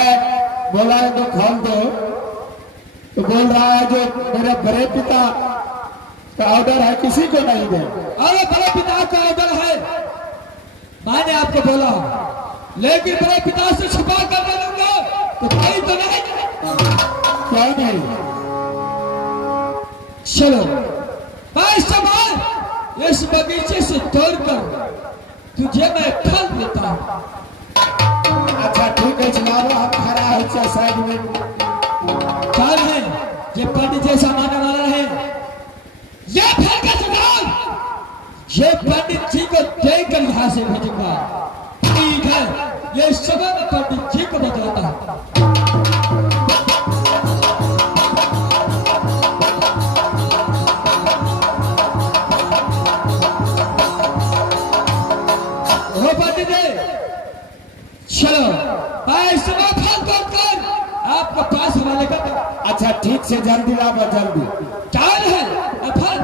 मैं बोला है तो खोल दो, तो बोल रहा है जो मेरे बड़े पिता का ऑर्डर है किसी को नहीं दे। अरे बड़े पिता का ऑर्डर है, मैंने आपको बोला, लेकिन बड़े पिता से छुपा कर दे दूंगा तो कोई तो नहीं। क्या नहीं? चलो मैं सामान इस बगीचे से तोड़कर तुझे मैं फल देता हूँ। अच्छा ठीक है जनाब, हम खड़ा है साइड में। कौन है ये पंडित जैसा मानने वाला है? ये फल का जवाब ये पंडित जी को देकर यहाँ से भेजूंगा। ठीक है, ये सुबह मैं पंडित जी को बतलाता हूँ। चलो मैं सुबह फल तोड़कर आपके पास हवाले कर दूं। अच्छा ठीक से जल्दी लाओ, जल्दी। चाल है फल।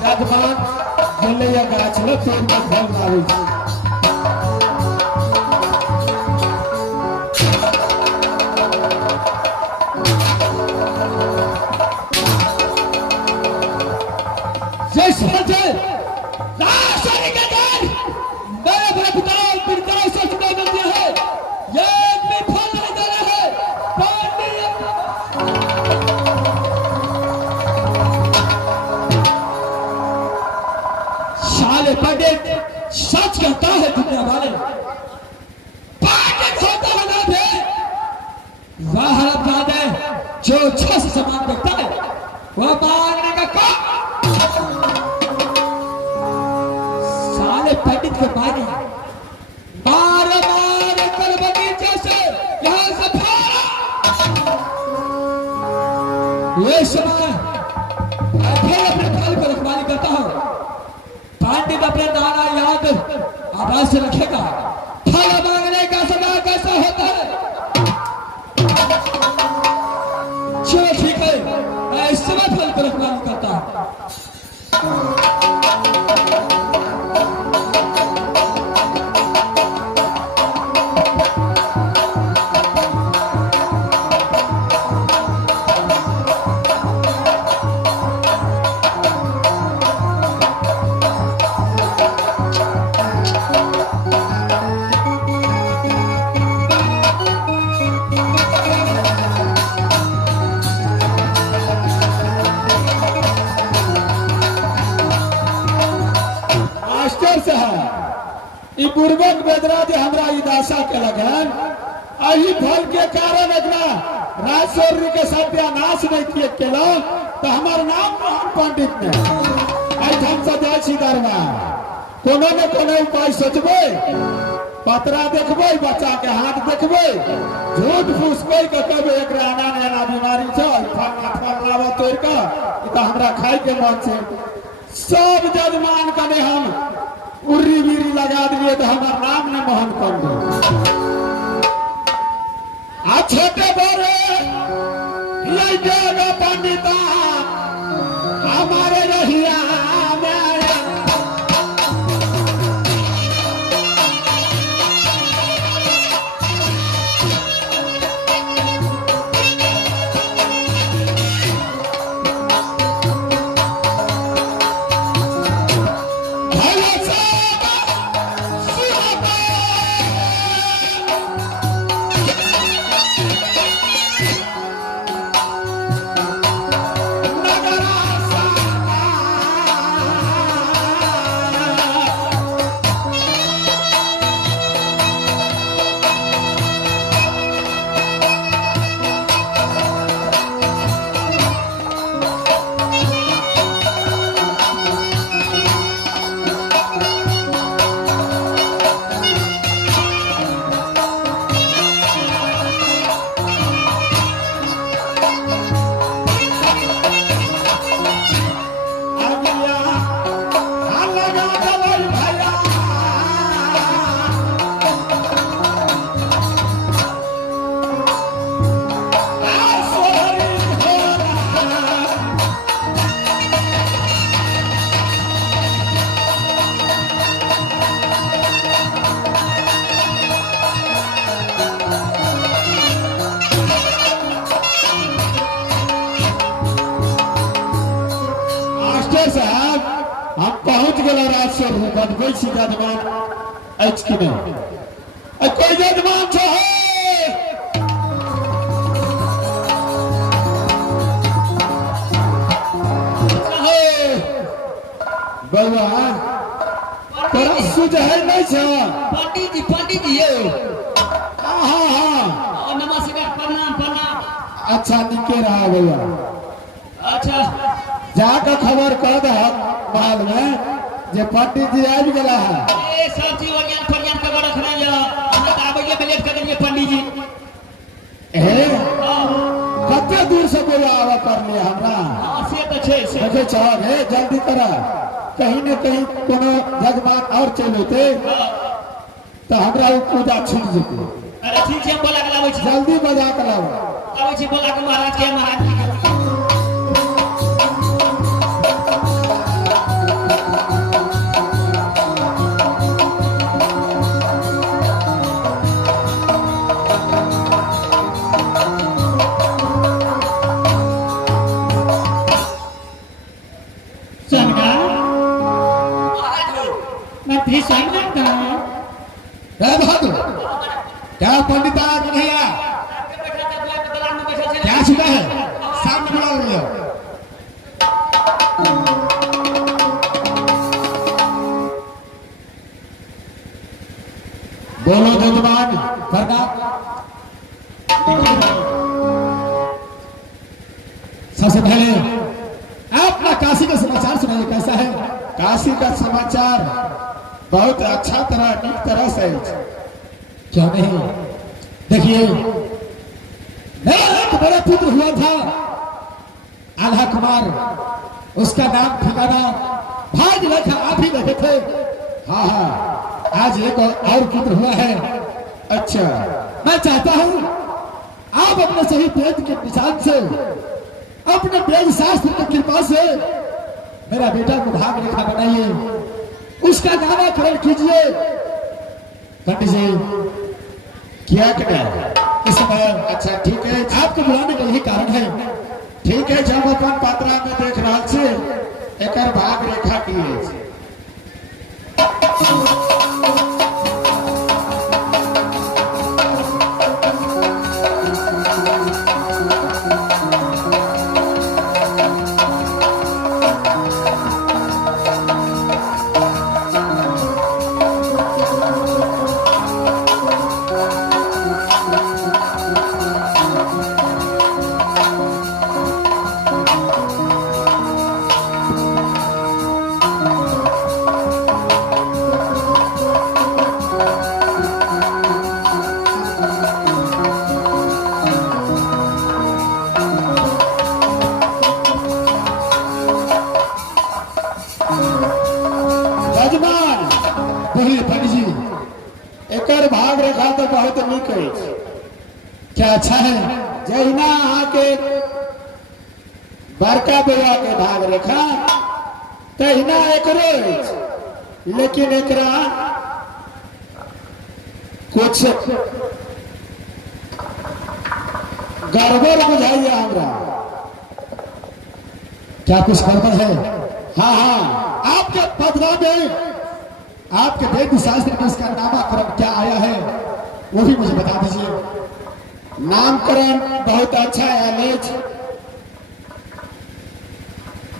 जजमान जल्दी या गाछ लो, तोड़ के फल लावे। पंडित सच कहता है दुनिया वाले, पंडित होता है ना थे वह हरमजादा जो छस समान देखता है वह मारने का काम। साले पंडित के मारे मार मार कर बगीचे से यहाँ से फाड़ा। ये समय मैं फिर अपने फल को रखवाली करता हूँ। पंडित अपने नाना याद आवाज से रखेगा। फल मांगने का समय कैसा होता है? चलो ठीक है, मैं इस समय फल को रखवाली करता हूँ। पूर्वक बेदराज हमरा दासा के लगन अही फल के कारण एकरा राजौरी के सत्यानाश नहीं किए केलो तो हमार नाम मोहन पंडित ने एठन से जाय छी दरबार। कोनो न कोनो उपाय सोचबे, पतरा देखबे, बच्चा के हाथ देखबे, झूठ फूसबे के कहबे एकरा आना एना बीमारी छ, फल लावा तोड़ के त हमरा खाए के मन छे। सब जजमान कने हम उर्री बीरी लगा दिए तो हमारा नाम न मोहन पंडित। आ छोटे बड़े ये जगह पंडिता हमारे रहिया ए साहब हम पहुंच गए राजसर बनबै छी जजमान अछि कि नहीं कोई जजमान छो बउआ तोरा सुझै नहीं छ पंडित जी ये हाँ हाँ नमस्कार प्रणाम प्रणाम। अच्छा निके रहा बउआ अच्छा जाकर खबर कर दे महल में जे पंडित जी आबि गेला है। ए सब चीज वज्ञान प्रज्ञान के रखना है हमरा त आबैये में लेट कर दिए पंडित जी। ए कते दूर से बोला आवा करले हमरा हां से तो छे से देखे चल हे जल्दी करा कहीं न कहीं कोनो जजमान और चलते तो हमरा उ पूजा छूट जेते। अरे ठीक है बोला के लाबै छी जल्दी बजा के लाओ आबै छी बोला के महाराज के महाराज क्या पंडित कन्हैया क्या सुना है सामने बुला लिया बोलो जजमान करना सबसे पहले अपना काशी का समाचार सुनाइए कैसा है। काशी का समाचार बहुत अच्छा नीक तरह से क्यों नहीं। देखिए मेरा एक बड़ा पुत्र हुआ था आल्हा कुमार उसका नाम ठिकाना भाग लेखा आप ही रहे थे। हाँ हाँ आज एक और पुत्र हुआ है। अच्छा मैं चाहता हूँ आप अपने सही वेद के निशान से अपने वेद शास्त्र की कृपा से मेरा बेटा को भाग लेखा बनाइए उसका नामकरण कीजिए। पंडित जी क्या करें इस समय। अच्छा ठीक है आपको बुलाने का यही कारण है। ठीक है जब अपन पत्रा में देख रहा से एक भाग रेखा किए भाग रेखा तो बहुत निक है। क्या अच्छा है जहिना अहाँ के बड़का बउआ के भाग रेखा तहिना एकरो अछि लेकिन एकरा कुछ गड़बड़ बुझाइए हमरा। क्या कुछ गड़बड़ है। हाँ हाँ आपके पदरा में आपके वेद शास्त्र में उसका नामकरण क्या आया है वो भी मुझे बता दीजिए। नामकरण बहुत अच्छा है आलेख।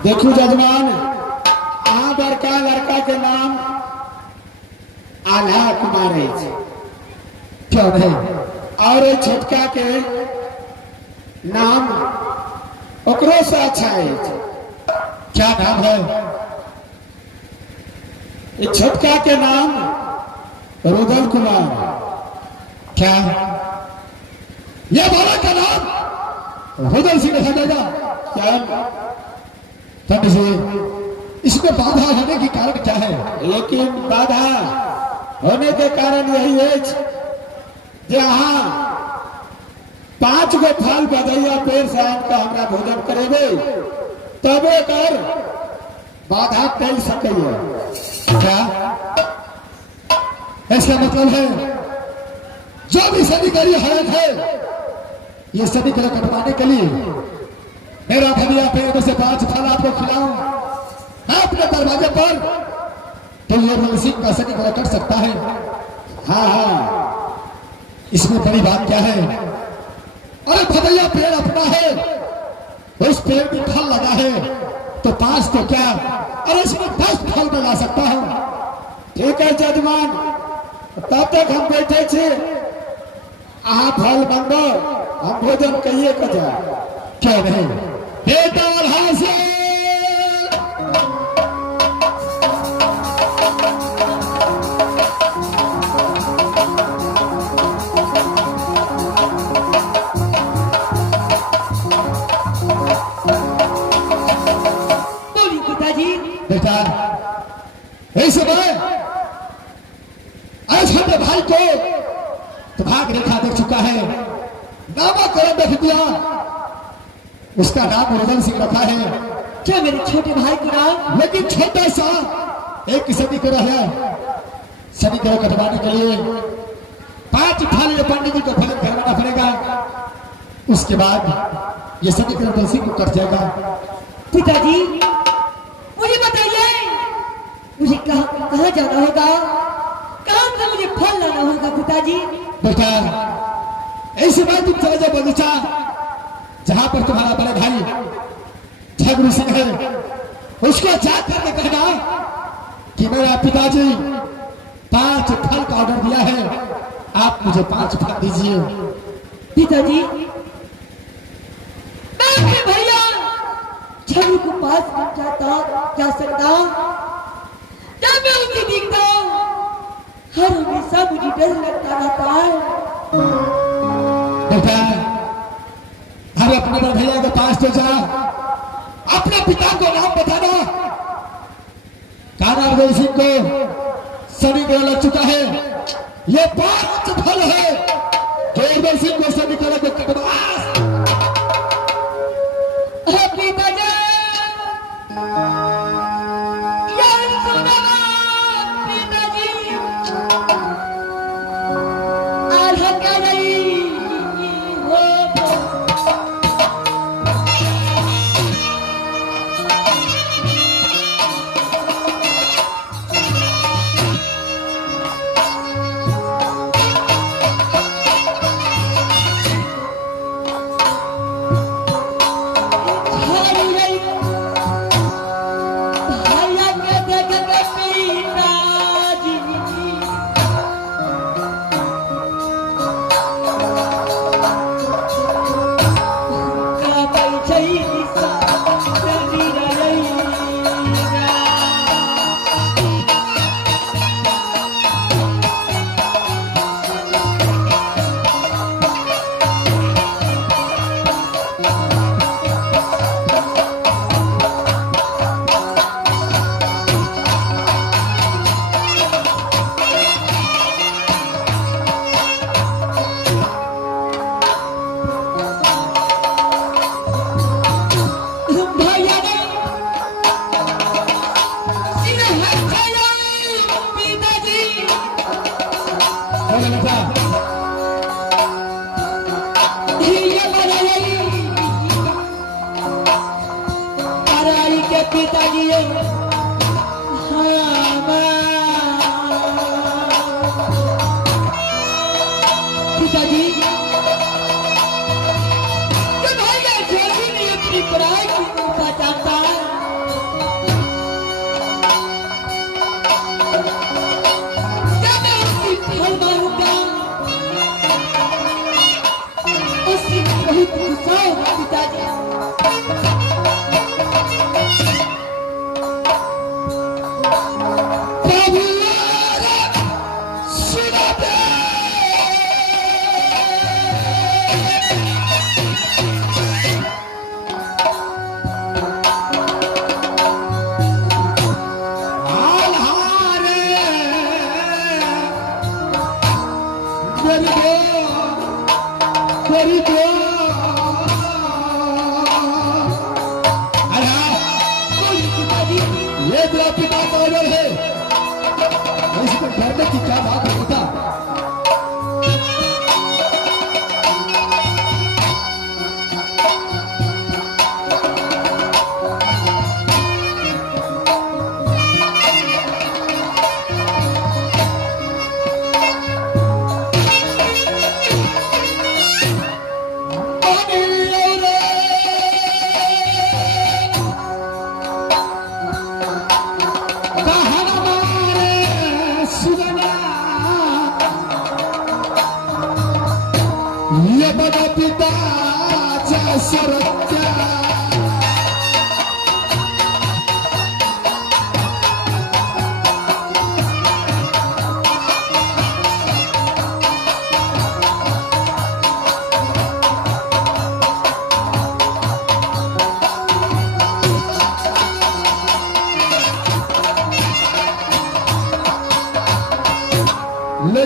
देखो जजमान अहाँ बड़का लड़का के नाम आल्हा कुमार है क्यों नहीं और छोटका के नाम ओकरो से अच्छा है। क्या नाम है। छोटका के नाम रुदल कुमार। क्या ये बड़ा का नाम रुदल सिंह रखा जाएगा क्या। पंडित जी इसमें बाधा होने की कारण क्या है। लेकिन बाधा होने के कारण यही है जहाँ 5 गो फल बधैया पेड़ से आन का हमरा भोजन करेबे तबे कर बाधा कर सके। क्या इसका मतलब है जो भी सभी करी हरत है ये सभी कला कटवाने के लिए मेरा धनिया पेड़ में से 5 फल आपको खिलाऊं मैं अपने दरवाजे पर तो ये मलसिंह का सनी को कर सकता है। हाँ हाँ, इसमें बड़ी बात क्या है? अरे भदैया पेड़ अपना है, उस पेड़ में फल लगा है तो 5 तो क्या, अरे इसमें 10 फल में ला सकता हूं। ठीक है जजमान, तब तक हम बैठे थे, आ फल मंगो, हम भोजन कहिए को जाए। क्यों नहीं बेटा और हासिल। बेटा इस समय छोटे भाई को तो भाग रेखा देख चुका है, नामकरण देख दिया, उसका नाम रोदन सिंह रखा है। क्या मेरे छोटे भाई का नाम? लेकिन छोटा सा एक सदी को रहा, सदी को कटवाने के लिए 5 फल पंडित जी को फल करवाना पड़ेगा, उसके बाद ये सदी को रोदन सिंह को कट जाएगा। पिताजी मुझे बताइए, मुझे कहाँ जाना होगा, कहाँ से मुझे फल लाना होगा पिताजी? बेटा ऐसे बात तुम चले जाओ बगीचा, जहां पर तुम्हारा बड़ा भाई झगड़ू सिंह है, उसको जाकर के कहना कि मेरा पिताजी 5 फल का ऑर्डर दिया है, आप मुझे 5 फल दीजिए। पिताजी मैं भैया झगड़ू के पास जा सकता, जब मैं उसे देखता हूँ हर हमेशा मुझे डर लगता रहता है। बेटा अरे अपने बड़े भैया के पास तो जा, अपने पिता को नाम बताना। काना रोदन सिंह को सनी को लग चुका है, ये 5 फल है जो रोदन सिंह को सनी को लग कटवा। पिताजी पिताजी अपनी पढ़ाई की चाहता है, जब मैं उसकी फल मारूंगा उसकी बहुत गुस्सा होगा पिताजी। ये तेरा पिता का ऑर्डर है, इसको डरने की क्या बात है पिता?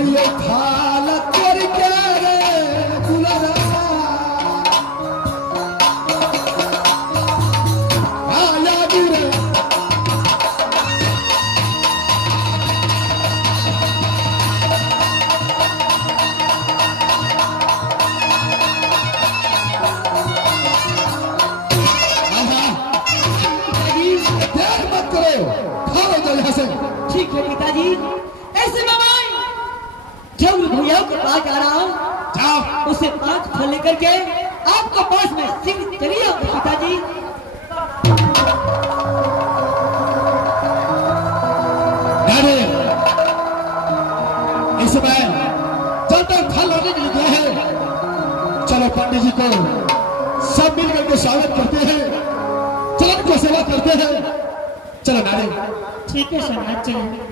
ये थाल करके रे दुलरा आया गिरे देर मत करो, भागो तो यहाँ से। ठीक है पिताजी, ऐसे में मैं जब भैया के पास आ रहा हूँ, जाओ उसे 5 फल लेकर के आपके पास में सिंह चलिए आऊंगा पिताजी। डैडी, इस समय जब तक फल होने के लिए गए हैं, चलो पंडित जी को सब मिल करके स्वागत करते हैं, चरण को सेवा करते हैं। चलो नारी, ठीक है शरणार्थ चलिए।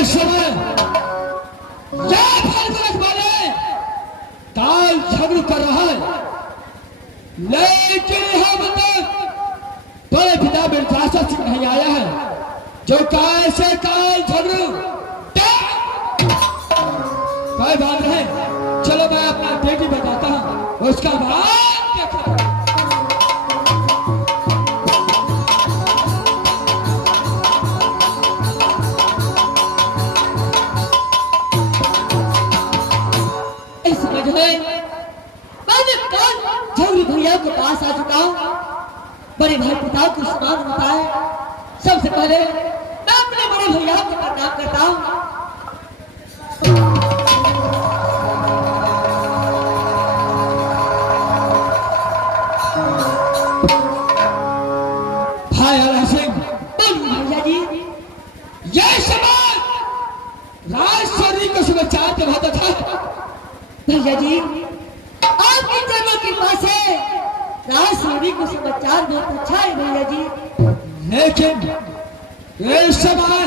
इस समय काल झगड़ कर रहा है, लेकिन यहाँ मतलब बड़े पिता बिरसासा सिंह नहीं आया है जो कैसे काल झगड़ू कोई बात नहीं। चलो मैं अपना बेटी बताता हूँ, उसका बाद देखो। भैया के पास आ चुका हूँ, बड़े भाई पिता को स्नान होता है। सबसे पहले मैं अपने बड़े भैया को प्रणाम करता हूँ। भाई आला सिंह, भैया जी, यह समाज राजस्वरी को समाचार के बहुत था। भैया जी आपकी जन्म कृपा से राजस्वरी को समाचार बहुत अच्छा है भैया जी। लेकिन ये समय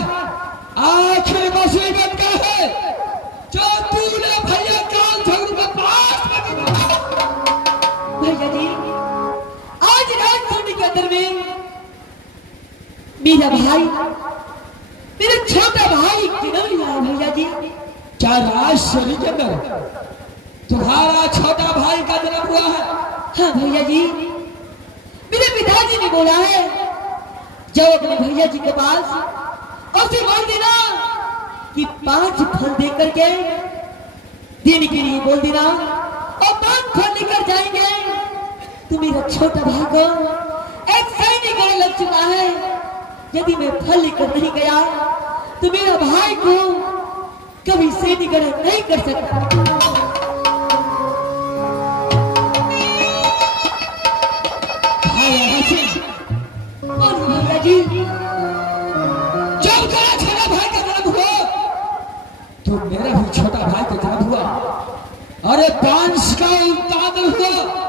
आखिर मुसीबत का है जो तूने भैया काल झगड़ू के पास में भैया जी आज राजस्वरी के अंदर में मेरा भाई, मेरा छोटा भाई जन्म लिया है भैया जी। क्या राजस्वरी के अंदर तुम्हारा छोटा भाई का जन्म हुआ है? हाँ भैया जी, मेरे पिताजी ने बोला है जाओ अपने भैया जी के पास और उसे बोल देना कि 5 फल दे करके देने के लिए बोल देना, और 5 फल लेकर जाएंगे तो मेरा छोटा भाई को एक सैनिक गले लग चुका है। यदि मैं फल लेकर नहीं गया तो मेरा भाई को कभी सैनिक गले नहीं कर सकता। भैया जी जब तेरा छोटा भाई का जन्म हुआ तो मेरा भी छोटा भाई का जन्म हुआ। अरे 5 का उत्पादन हुआ।